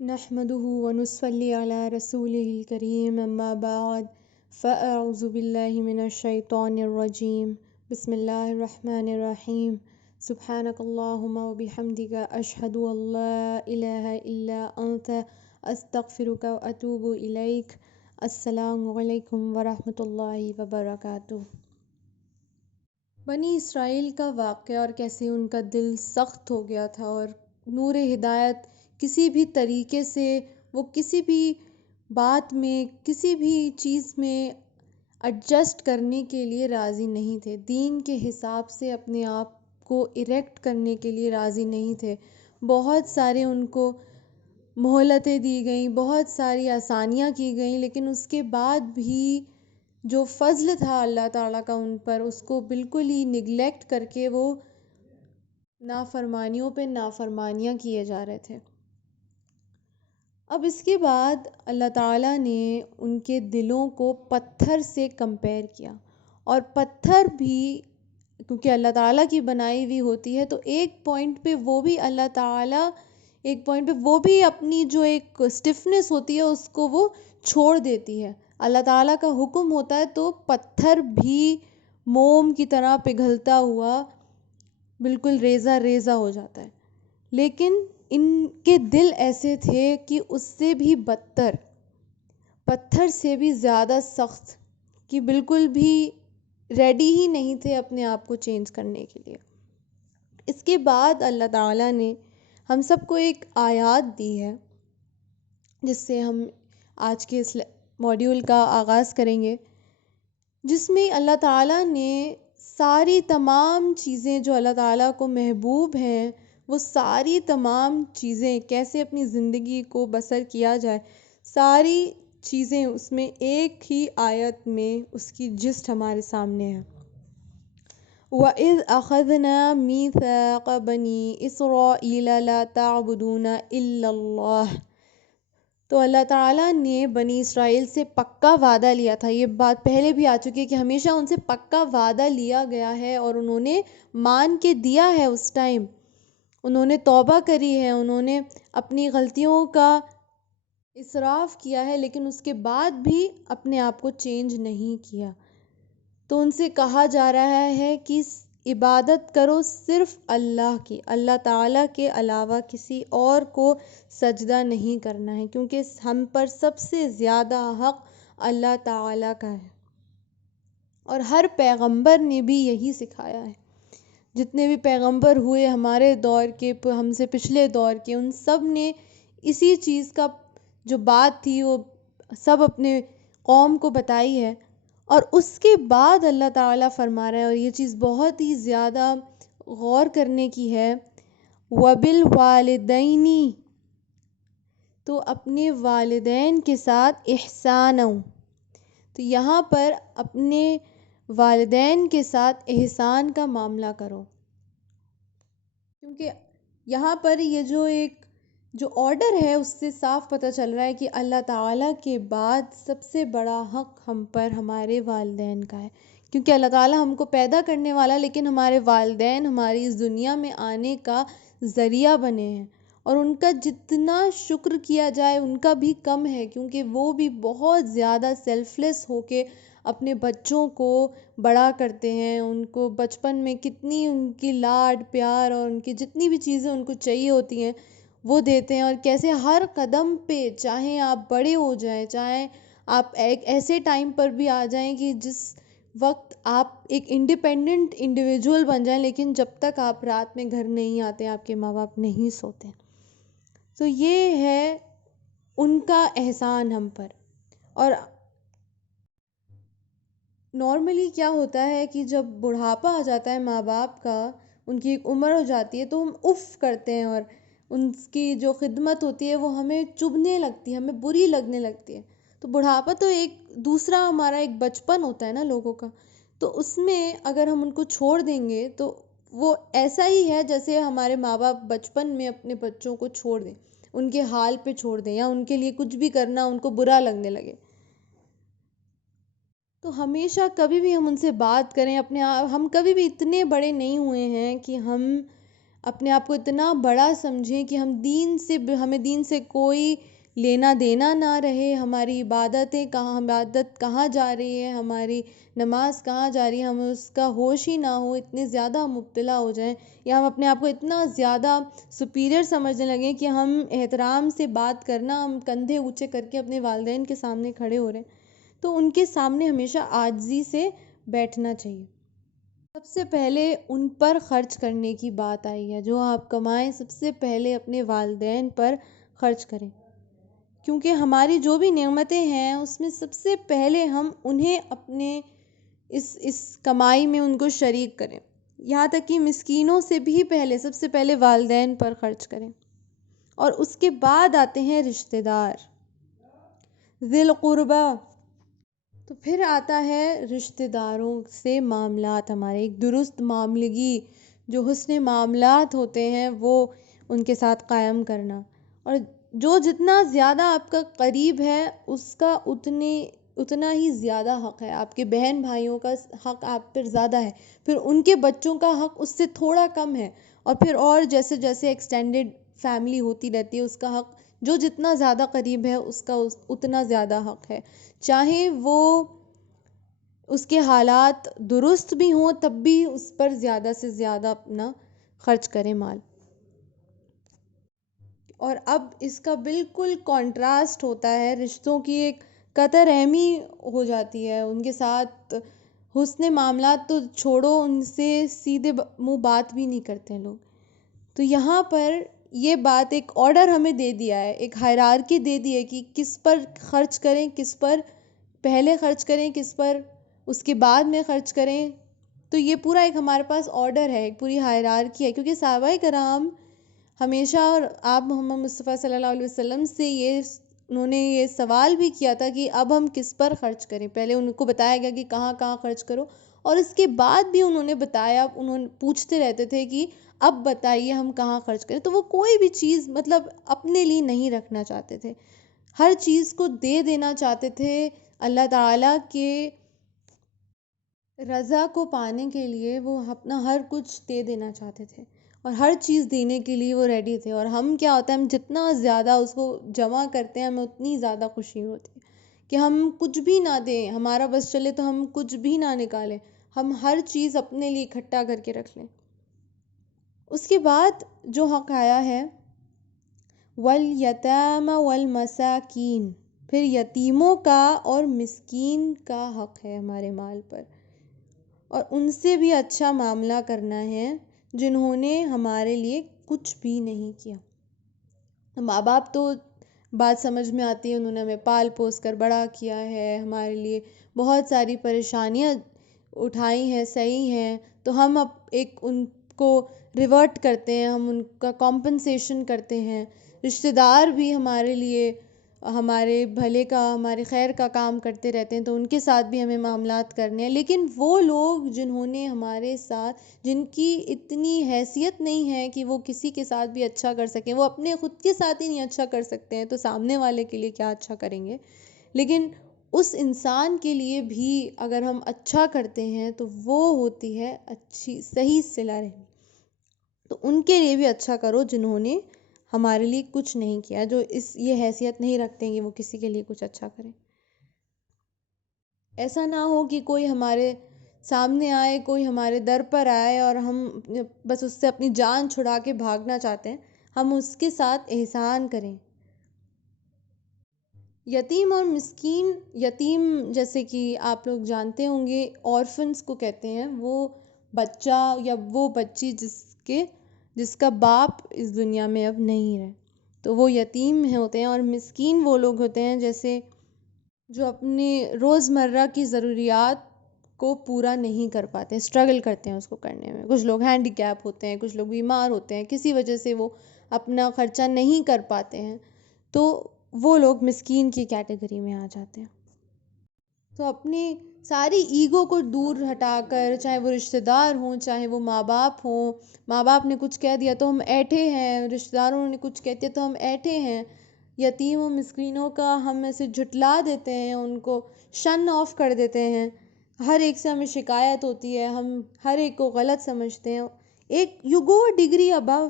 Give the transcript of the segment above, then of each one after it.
نحمده ونصلي على رسوله الكريم اما بعد فاعوذ بالله من الشيطان الرجيم بسم الله الرحمن الرحيم سبحانك اللهم وبحمدك اشهد ان لا اله الا انت استغفرك واتوب اليك. السلام علیکم ورحمۃ اللہ وبرکاتہ. بنی اسرائیل کا واقعہ اور کیسے ان کا دل سخت ہو گیا تھا اور نور ہدایت کسی بھی طریقے سے وہ کسی بھی بات میں کسی بھی چیز میں ایڈجسٹ کرنے کے لیے راضی نہیں تھے، دین کے حساب سے اپنے آپ کو اریکٹ کرنے کے لیے راضی نہیں تھے. بہت سارے ان کو مہلتیں دی گئیں، بہت ساری آسانیاں کی گئیں، لیکن اس کے بعد بھی جو فضل تھا اللہ تعالیٰ کا ان پر، اس کو بالکل ہی نگلیکٹ کر کے وہ نافرمانیوں پہ نافرمانیاں کیے جا رہے تھے. اب اس کے بعد اللہ تعالیٰ نے ان کے دلوں کو پتھر سے کمپیئر کیا، اور پتھر بھی کیونکہ اللہ تعالیٰ کی بنائی ہوئی ہوتی ہے تو ایک پوائنٹ پہ وہ بھی اللہ تعالیٰ اپنی جو ایک اسٹفنس ہوتی ہے اس کو وہ چھوڑ دیتی ہے. اللہ تعالیٰ کا حکم ہوتا ہے تو پتھر بھی موم کی طرح پگھلتا ہوا بالکل ریزہ ریزہ ہو جاتا ہے. لیکن ان کے دل ایسے تھے کہ اس سے بھی بدتر، پتھر سے بھی زیادہ سخت، کہ بالکل بھی ریڈی ہی نہیں تھے اپنے آپ کو چینج کرنے کے لیے. اس کے بعد اللہ تعالیٰ نے ہم سب کو ایک آیات دی ہے جس سے ہم آج کے اس موڈیول کا آغاز کریں گے، جس میں اللہ تعالیٰ نے ساری تمام چیزیں جو اللہ تعالیٰ کو محبوب ہیں، وہ ساری تمام چیزیں کیسے اپنی زندگی کو بسر کیا جائے، ساری چیزیں اس میں ایک ہی آیت میں اس کی جسٹ ہمارے سامنے ہے. وَإِذْ أَخَذْنَا مِيثَاقَ بَنِي إِسْرَائِيلَ لَا تَعْبُدُونَ إِلَّا اللَّهَ. تو اللہ تعالیٰ نے بنی اسرائیل سے پکا وعدہ لیا تھا. یہ بات پہلے بھی آ چکی ہے کہ ہمیشہ ان سے پکا وعدہ لیا گیا ہے اور انہوں نے مان کے دیا ہے. اس ٹائم انہوں نے توبہ کری ہے، انہوں نے اپنی غلطیوں کا اصراف کیا ہے، لیکن اس کے بعد بھی اپنے آپ کو چینج نہیں کیا. تو ان سے کہا جا رہا ہے کہ عبادت کرو صرف اللہ کی، اللہ تعالیٰ کے علاوہ کسی اور کو سجدہ نہیں کرنا ہے، کیونکہ ہم پر سب سے زیادہ حق اللہ تعالیٰ کا ہے. اور ہر پیغمبر نے بھی یہی سکھایا ہے. جتنے بھی پیغمبر ہوئے ہمارے دور کے، ہم سے پچھلے دور کے، ان سب نے اسی چیز کا جو بات تھی وہ سب اپنے قوم کو بتائی ہے. اور اس کے بعد اللہ تعالیٰ فرما رہا ہے، اور یہ چیز بہت ہی زیادہ غور کرنے کی ہے، وَبِالْوَالِدَيْنِ، تو اپنے والدین کے ساتھ احسانًا. تو یہاں پر اپنے والدین کے ساتھ احسان کا معاملہ کرو، کیونکہ یہاں پر یہ جو آرڈر ہے اس سے صاف پتہ چل رہا ہے کہ اللہ تعالیٰ کے بعد سب سے بڑا حق ہم پر ہمارے والدین کا ہے. کیونکہ اللہ تعالیٰ ہم کو پیدا کرنے والا، لیکن ہمارے والدین ہماری اس دنیا میں آنے کا ذریعہ بنے ہیں، اور ان کا جتنا شکر کیا جائے ان کا بھی کم ہے، کیونکہ وہ بھی بہت زیادہ سیلف لیس ہو کے اپنے بچوں کو بڑا کرتے ہیں. ان کو بچپن میں کتنی ان کی لاڈ پیار اور ان کی جتنی بھی چیزیں ان کو چاہیے ہوتی ہیں وہ دیتے ہیں، اور کیسے ہر قدم پہ چاہے آپ بڑے ہو جائیں، چاہے آپ ایک ایسے ٹائم پر بھی آ جائیں کہ جس وقت آپ ایک انڈیپینڈنٹ انڈیویجول بن جائیں، لیکن جب تک آپ رات میں گھر نہیں آتے آپ کے ماں باپ نہیں سوتے. تو یہ ہے ان کا احسان ہم پر. اور نارملی کیا ہوتا ہے کہ جب بڑھاپا آ جاتا ہے ماں باپ کا، ان کی ایک عمر ہو جاتی ہے، تو ہم اف کرتے ہیں، اور ان کی جو خدمت ہوتی ہے وہ ہمیں چبھنے لگتی ہے، ہمیں بری لگنے لگتی ہے. تو بڑھاپا تو ایک دوسرا ہمارا ایک بچپن ہوتا ہے نا لوگوں کا، تو اس میں اگر ہم ان کو چھوڑ دیں گے تو وہ ایسا ہی ہے جیسے ہمارے ماں باپ بچپن میں اپنے بچوں کو چھوڑ دیں، ان کے حال پہ چھوڑ دیں، یا ان کے لیے کچھ بھی کرنا ان کو برا لگنے لگے. تو ہمیشہ کبھی بھی ہم ان سے بات کریں، ہم کبھی بھی اتنے بڑے نہیں ہوئے ہیں کہ ہم اپنے آپ کو اتنا بڑا سمجھیں کہ ہمیں دین سے کوئی لینا دینا نہ رہے، ہماری عبادت کہاں جا رہی ہے، ہماری نماز کہاں جا رہی ہے، ہمیں اس کا ہوش ہی نہ ہو، اتنے زیادہ ہم مبتلا ہو جائیں، یا ہم اپنے آپ کو اتنا زیادہ سپیریئر سمجھنے لگیں کہ ہم احترام سے بات کرنا، ہم کندھے اونچے کر کے اپنے والدین کے سامنے کھڑے ہو رہے ہیں، تو ان کے سامنے ہمیشہ عاجزی سے بیٹھنا چاہیے۔ سب سے پہلے ان پر خرچ کرنے کی بات آئی ہے، جو آپ کمائیں سب سے پہلے اپنے والدین پر خرچ کریں، کیونکہ ہماری جو بھی نعمتیں ہیں اس میں سب سے پہلے ہم انہیں اپنے اس کمائی میں ان کو شریک کریں، یہاں تک کہ مسکینوں سے بھی پہلے سب سے پہلے والدین پر خرچ کریں، اور اس کے بعد آتے ہیں رشتہ دار، ذی القربہ۔ تو پھر آتا ہے رشتہ داروں سے معاملات، ہمارے ایک درست معاملگی، جو حسن معاملات ہوتے ہیں وہ ان کے ساتھ قائم کرنا، اور جو جتنا زیادہ آپ کا قریب ہے اس کا اتنا ہی زیادہ حق ہے، آپ کے بہن بھائیوں کا حق آپ پر زیادہ ہے، پھر ان کے بچوں کا حق اس سے تھوڑا کم ہے، اور پھر اور جیسے جیسے ایکسٹینڈڈ فیملی ہوتی رہتی ہے اس کا حق جو جتنا زیادہ قریب ہے اس کا اتنا زیادہ حق ہے، چاہے وہ اس کے حالات درست بھی ہوں تب بھی اس پر زیادہ سے زیادہ اپنا خرچ کریں مال۔ اور اب اس کا بالکل کنٹراسٹ ہوتا ہے، رشتوں کی ایک قطع رحمی ہو جاتی ہے، ان کے ساتھ حسن معاملات تو چھوڑو، ان سے سیدھے منہ بات بھی نہیں کرتے ہیں لوگ۔ تو یہاں پر یہ بات ایک آرڈر ہمیں دے دیا ہے، ایک ہائرارکی دے دی ہے کہ کس پر خرچ کریں، کس پر پہلے خرچ کریں، کس پر اس کے بعد میں خرچ کریں۔ تو یہ پورا ایک ہمارے پاس آرڈر ہے، ایک پوری ہائرارکی ہے، کیونکہ صحابہ کرام ہمیشہ، اور آپ محمد مصطفیٰ صلی اللہ علیہ وسلم سے انہوں نے یہ سوال بھی کیا تھا کہ اب ہم کس پر خرچ کریں، پہلے ان کو بتایا گیا کہ کہاں کہاں خرچ کرو، اور اس کے بعد بھی انہوں نے بتایا، پوچھتے رہتے تھے کہ اب بتائیے ہم کہاں خرچ کریں۔ تو وہ کوئی بھی چیز اپنے لیے نہیں رکھنا چاہتے تھے، ہر چیز کو دے دینا چاہتے تھے، اللہ تعالیٰ کے رضا کو پانے کے لیے وہ اپنا ہر کچھ دے دینا چاہتے تھے، اور ہر چیز دینے کے لیے وہ ریڈی تھے۔ اور ہم کیا ہوتا ہے، ہم جتنا زیادہ اس کو جمع کرتے ہیں ہمیں اتنی زیادہ خوشی ہوتی ہے کہ ہم کچھ بھی نہ دیں، ہمارا بس چلے تو ہم کچھ بھی نہ نکالیں، ہم ہر چیز اپنے لیے اکٹھا کر کے رکھ لیں۔ اس کے بعد جو حق آیا ہے والیتام والمساکین، پھر یتیموں کا اور مسکین کا حق ہے ہمارے مال پر، اور ان سے بھی اچھا معاملہ کرنا ہے جنہوں نے ہمارے لیے کچھ بھی نہیں کیا۔ ماں باپ تو بات سمجھ میں آتی ہے، انہوں نے ہمیں پال پوس کر بڑا کیا ہے، ہمارے لیے بہت ساری پریشانیاں اٹھائی ہیں، صحیح ہیں، تو ہم اب ان کو ریورٹ کرتے ہیں، ہم ان کا کمپنسیشن کرتے ہیں۔ رشتہ دار بھی ہمارے لیے ہمارے بھلے کا، ہمارے خیر کا کام کرتے رہتے ہیں، تو ان کے ساتھ بھی ہمیں معاملات کرنے ہیں۔ لیکن وہ لوگ جنہوں نے ہمارے ساتھ، جن کی اتنی حیثیت نہیں ہے کہ وہ کسی کے ساتھ بھی اچھا کر سکیں، وہ اپنے خود کے ساتھ ہی نہیں اچھا کر سکتے ہیں تو سامنے والے کے لیے کیا اچھا کریں گے، لیکن اس انسان کے لیے بھی اگر ہم اچھا کرتے ہیں تو وہ ہوتی ہے اچھی صحیح صلہ رحمی۔ تو ان کے لیے بھی اچھا کرو جنہوں نے ہمارے لیے کچھ نہیں کیا، جو یہ حیثیت نہیں رکھتے ہیں کہ وہ کسی کے لیے کچھ اچھا کریں۔ ایسا نہ ہو کہ کوئی ہمارے سامنے آئے، کوئی ہمارے در پر آئے اور ہم بس اس سے اپنی جان چھڑا کے بھاگنا چاہتے ہیں، ہم اس کے ساتھ احسان کریں۔ یتیم اور مسکین، یتیم جیسے کہ آپ لوگ جانتے ہوں گے اورفنس کو کہتے ہیں، وہ بچہ یا وہ بچی جس کا باپ اس دنیا میں اب نہیں رہے، تو وہ یتیم ہوتے ہیں۔ اور مسکین وہ لوگ ہوتے ہیں جیسے جو اپنے روزمرہ کی ضروریات کو پورا نہیں کر پاتے، اسٹرگل کرتے ہیں اس کو کرنے میں۔ کچھ لوگ ہینڈی کیپ ہوتے ہیں، کچھ لوگ بیمار ہوتے ہیں، کسی وجہ سے وہ اپنا خرچہ نہیں کر پاتے ہیں، تو وہ لوگ مسکین کی کیٹیگری میں آ جاتے ہیں۔ تو اپنی ساری ایگو کو دور ہٹا کر، چاہے وہ رشتہ دار ہوں، چاہے وہ ماں باپ ہوں، ماں باپ نے کچھ کہہ دیا تو ہم ایٹھے ہیں، رشتہ داروں نے کچھ کہتے تو ہم ایٹھے ہیں، یتیم و مسکینوں کا ہم ایسے جھٹلا دیتے ہیں، ان کو شن آف کر دیتے ہیں، ہر ایک سے ہمیں شکایت ہوتی ہے، ہم ہر ایک کو غلط سمجھتے ہیں۔ ایک یو گو ڈگری ابو.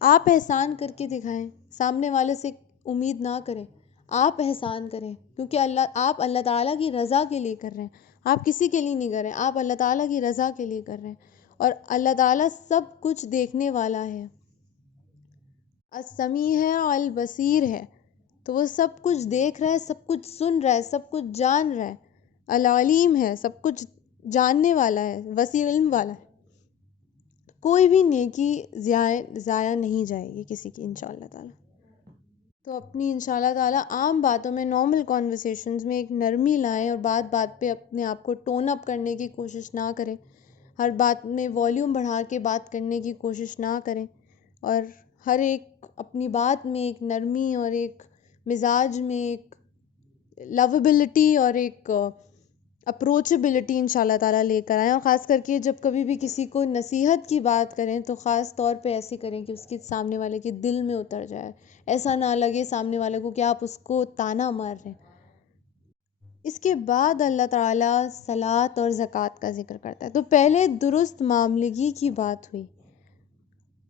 آپ احسان کر کے دکھائیں, سامنے والے سے امید نہ کریں, آپ احسان کریں, کیونکہ آپ اللہ تعالیٰ کی رضا کے لیے کر رہے ہیں, آپ کسی کے لیے نہیں کر رہے ہیں, آپ اللہ تعالیٰ کی رضا کے لیے کر رہے ہیں. اور اللہ تعالیٰ سب کچھ دیکھنے والا ہے, السمیع ہے اور البصیر ہے, تو وہ سب کچھ دیکھ رہا ہے, سب کچھ سن رہا ہے, سب کچھ جان رہا ہے. العلیم ہے, سب کچھ جاننے والا ہے, وسیع علم والا ہے. کوئی بھی نیکی ضائع نہیں جائے گی کسی کی انشاءاللہ تعالیٰ. تو اپنی انشاءاللہ تعالیٰ عام باتوں میں, نارمل کانورسیشنز میں ایک نرمی لائیں, اور بات بات پہ اپنے آپ کو ٹون اپ کرنے کی کوشش نہ کریں, ہر بات میں والیوم بڑھا کے بات کرنے کی کوشش نہ کریں, اور ہر ایک اپنی بات میں ایک نرمی اور ایک مزاج میں ایک لویبلٹی اور ایک اپروچبلٹی انشاءاللہ تعالیٰ لے کر آئیں. اور خاص کر کے جب کبھی بھی کسی کو نصیحت کی بات کریں تو خاص طور پہ ایسے کریں کہ اس کے سامنے والے کے دل میں اتر جائے, ایسا نہ لگے سامنے والے کو کہ آپ اس کو طعنہ مار رہے ہیں. اس کے بعد اللہ تعالیٰ صلاۃ اور زکوٰۃ کا ذکر کرتا ہے. تو پہلے درست معاملگی کی بات ہوئی,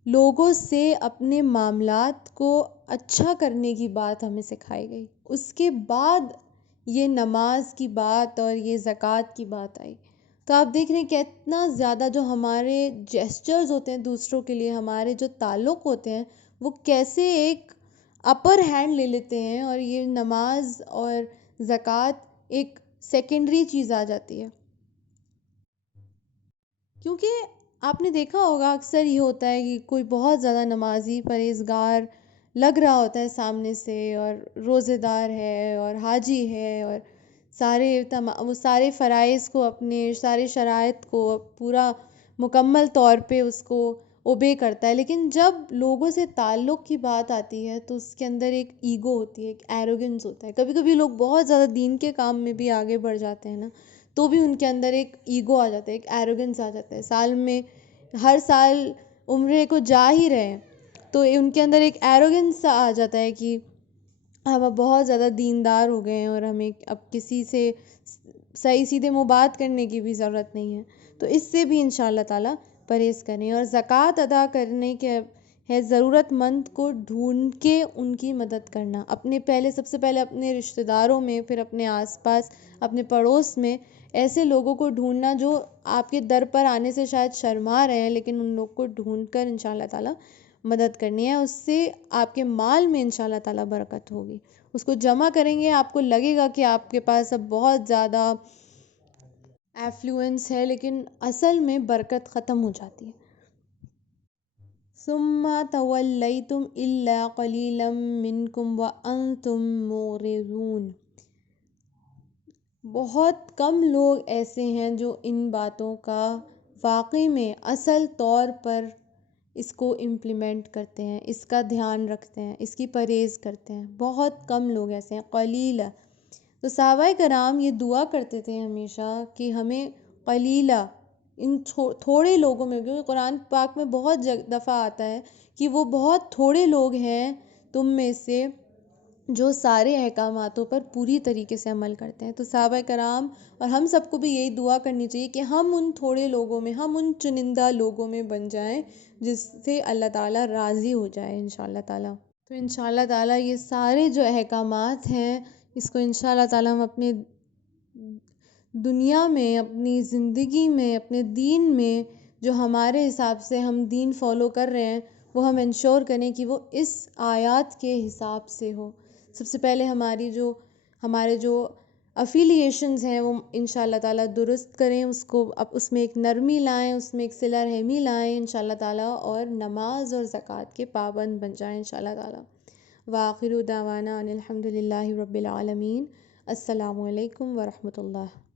لوگوں سے اپنے معاملات کو اچھا کرنے کی بات ہمیں سکھائی گئی. اس کے بعد یہ نماز کی بات اور یہ زکوٰۃ کی بات آئی. تو آپ دیکھ رہے ہیں کہ اتنا زیادہ جو ہمارے جیسچرز ہوتے ہیں دوسروں کے لیے, ہمارے جو تعلق ہوتے ہیں, وہ کیسے ایک اپر ہینڈ لے لیتے ہیں, اور یہ نماز اور زکوٰۃ ایک سیکنڈری چیز آ جاتی ہے. کیونکہ آپ نے دیکھا ہوگا اکثر یہ ہوتا ہے کہ کوئی بہت زیادہ نمازی پرہیزگار لگ رہا ہوتا ہے سامنے سے, اور روزے دار ہے اور حاجی ہے, اور وہ سارے فرائض کو, اپنے سارے شرائط کو پورا مکمل طور پہ اس کو اوبے کرتا ہے. لیکن جب لوگوں سے تعلق کی بات آتی ہے تو اس کے اندر ایک ایگو ہوتی ہے, ایک ایروگنس ہوتا ہے. کبھی کبھی لوگ بہت زیادہ دین کے کام میں بھی آگے بڑھ جاتے ہیں نا, تو بھی ان کے اندر ایک ایگو آ جاتا ہے, ایک ایروگنس آ جاتا ہے. سال میں ہر سال عمرے کو جا ہی رہے ہیں تو ان کے اندر ایک ایروگنس آ جاتا ہے کہ ہم اب بہت زیادہ دیندار ہو گئے ہیں, اور ہمیں اب کسی سے صحیح سیدھے منہ بات کرنے کی بھی ضرورت نہیں ہے. تو اس سے بھی انشاءاللہ تعالیٰ پرہیز کریں. اور زکوٰۃ ادا کرنے کے ہے ضرورت مند کو ڈھونڈ کے ان کی مدد کرنا. سب سے پہلے اپنے رشتہ داروں میں, پھر اپنے آس پاس, اپنے پڑوس میں ایسے لوگوں کو ڈھونڈنا جو آپ کے در پر آنے سے شاید شرما رہے ہیں, لیکن ان لوگ کو ڈھونڈ کر انشاءاللہ تعالیٰ مدد کرنی ہے. اس سے آپ کے مال میں انشاءاللہ تعالیٰ برکت ہوگی. اس کو جمع کریں گے, آپ کو لگے گا کہ آپ کے پاس اب بہت زیادہ ایفلوئنس ہے, لیکن اصل میں برکت ختم ہو جاتی ہے. ثم تولیتم الا قلیلا منکم وانتم معرضون. بہت کم لوگ ایسے ہیں جو ان باتوں کا واقعی میں اصل طور پر اس کو امپلیمنٹ کرتے ہیں, اس کا دھیان رکھتے ہیں, اس کی پرہیز کرتے ہیں. بہت کم لوگ ایسے ہیں, قلیلا. تو صحابہ کرام یہ دعا کرتے تھے ہمیشہ کہ ہمیں قلیلا, ان تھوڑے لوگوں میں, کیونکہ قرآن پاک میں بہت دفعہ آتا ہے کہ وہ بہت تھوڑے لوگ ہیں تم میں سے جو سارے احکاماتوں پر پوری طریقے سے عمل کرتے ہیں. تو صحابہ کرام اور ہم سب کو بھی یہی دعا کرنی چاہیے کہ ہم ان تھوڑے لوگوں میں, ہم ان چنندہ لوگوں میں بن جائیں جس سے اللہ تعالیٰ راضی ہو جائے انشاءاللہ تعالیٰ. تو انشاءاللہ تعالیٰ یہ سارے جو احکامات ہیں اس کو انشاءاللہ تعالیٰ ہم اپنے دنیا میں, اپنی زندگی میں, اپنے دین میں جو ہمارے حساب سے ہم دین فالو کر رہے ہیں وہ ہم انشور کریں کہ وہ اس آیات کے حساب سے ہو. سب سے پہلے ہمارے جو افیلیشنز ہیں وہ انشاءاللہ تعالیٰ درست کریں, اس میں ایک نرمی لائیں, اس میں ایک صلہ رحمی لائیں انشاءاللہ تعالیٰ, اور نماز اور زکوٰۃ کے پابند بن جائیں انشاءاللہ تعالیٰ. وآخر دعوانا ان الحمد للہ رب العالمین. السلام علیکم ورحمۃ اللہ.